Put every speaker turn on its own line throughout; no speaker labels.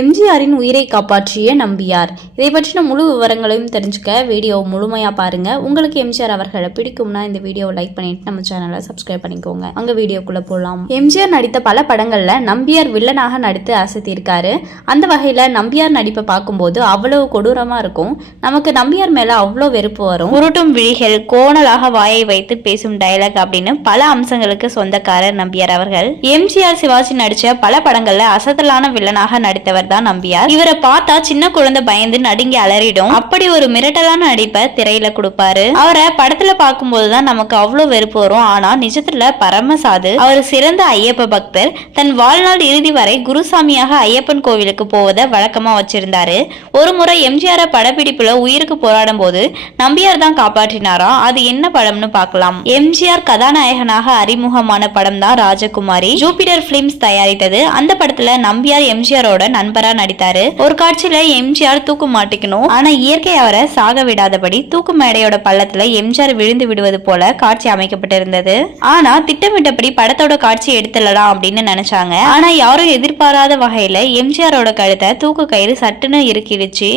எம்ஜிஆரின் உயிரை காப்பாற்றிய நம்பியார். இதை பற்றின முழு விவரங்களையும் தெரிஞ்சுக்க வீடியோ முழுமையாக பாருங்கள் உங்களுக்கு எம்ஜிஆர் அவர்களை பிடிக்கும்னா இந்த வீடியோவை லைக் பண்ணிட்டு நம்ம சேனலை சப்ஸ்கிரைப் பண்ணிக்கோங்க. அங்கே வீடியோக்குள்ளே போகலாம் எம்ஜிஆர் நடித்த பல படங்களில் நம்பியார் வில்லனாக நடித்து அசத்தியிருக்காரு அந்த வகையில் நம்பியார் நடிப்பை பார்க்கும்போது அவ்வளவு கொடூரமாக இருக்கும். நமக்கு நம்பியார் மேலே அவ்வளோ வெறுப்பு வரும். உருட்டும் விழிகள் கோணலாக வாயை வைத்து பேசும் டைலாக் அப்படின்னு பல அம்சங்களுக்கு சொந்தக்காரர் நம்பியார் அவர்கள். எம்ஜிஆர் சிவாஜி நடித்த பல படங்களில் அசத்தலான வில்லனாக நடித்தவர் நடிப்பவர் தான் நம்பியார். இவரை பார்த்தா சின்ன குழந்தை பயந்து நடுங்கி அலறிடும். அப்படி ஒரு மிரட்டலான நடிப்பை திரையில கொடுப்பாரு. அவரை படத்துல பார்க்கும்போதுதான் நமக்கு அவ்வளவு வெறுப்பு வரும். ஆனா நிஜத்துல பரமசாது அவர் சிறந்த ஐயப்ப பக்தர். தன் வாழ்நாள் இறுதி வரை குருசாமியாக ஐயப்பன் கோவிலுக்கு போவதை வழக்கமா வச்சிருந்தாரு. ஒரு முறை எம்ஜிஆர் படப்பிடிப்புல உயிருக்கு போராடும் போது நம்பியார் தான் காப்பாற்றினாரா? அது என்ன படம்னு பார்க்கலாம். எம்ஜிஆர் கதாநாயகனாக அறிமுகமான படம் தான் ராஜகுமாரி. Jupiter films தயாரித்தது. அந்த படத்துல நம்பியார் எம்ஜிஆரோட நண்பரா நடித்தாரு. ஒரு காட்சியில எம்ஜிஆர் தூக்கு மாட்டிக்கணும். ஆனா இயற்கை அவரை சாக விடாதபடி தூக்கு மேடையோட பள்ளத்துல எம்ஜிஆர் விழுந்து விடுவது போல காட்சி அமைக்கப்பட்டிருந்தது. ஆனா திட்டமிட்டபடி படத்தோட காட்சி எடுத்துடலாம் அப்படின்னு நினைச்சாங்க. ஆனா யாரும் எதிர்பாராத வகையில எம்ஜிஆரோட கழுத்தை தூக்கு கயிறு சட்டுன்னு இருக்கிடுச்சு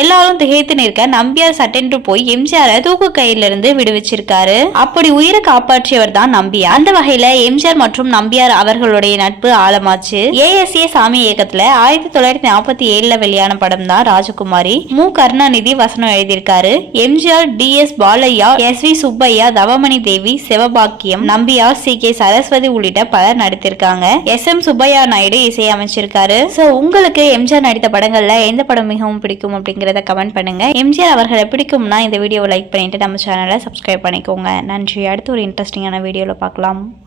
எல்லாரும் திகைத்து நிற்க நம்பியார் சட்டென்று போய் எம்ஜிஆரை தூக்கு கயிறுல இருந்து விடுவிச்சிருக்காரு. அப்படி உயிரை காப்பாற்றியவர் தான் நம்பியார் அந்த வகையில எம்ஜிஆர் மற்றும் நம்பியார் அவர்களுடைய நட்பு ஆழமாச்சு. ஏஎஸ்ஏ சாமி இயக்கத்துல ஆயிரத்தி தொள்ளாயிரத்தி நாற்பத்தி ஏழுல வெளியான படம் தான் ராஜகுமாரி. மு. கருணாநிதி வசனம் எழுதியிருக்காரு. MGR T. S. Balaiah S. V. Subbaiah Thavamani Devi Sivabhagyam Nambiar C. K. Saraswathi உள்ளிட்ட பலர் நடித்திருக்காங்க. எஸ். எம். சுப்பையா நாயுடு இசையமைச்சிருக்காரு சோ உங்களுக்கு எம்ஜிஆர் நடித்த படங்கள்ல எந்த படம் மிகவும் பிடிக்கும் அப்படிங்கறத கமெண்ட் பண்ணுங்க. எம்ஜிஆர் அவர்களை பிடிக்கும்னா இந்த வீடியோவை லைக் பண்ணிட்டு நம்ம சேனலை சப்ஸ்கிரைப் பண்ணிக்கோங்க. நன்றி. அடுத்து ஒரு இன்ட்ரெஸ்டிங்கான வீடியோல பார்க்கலாம்.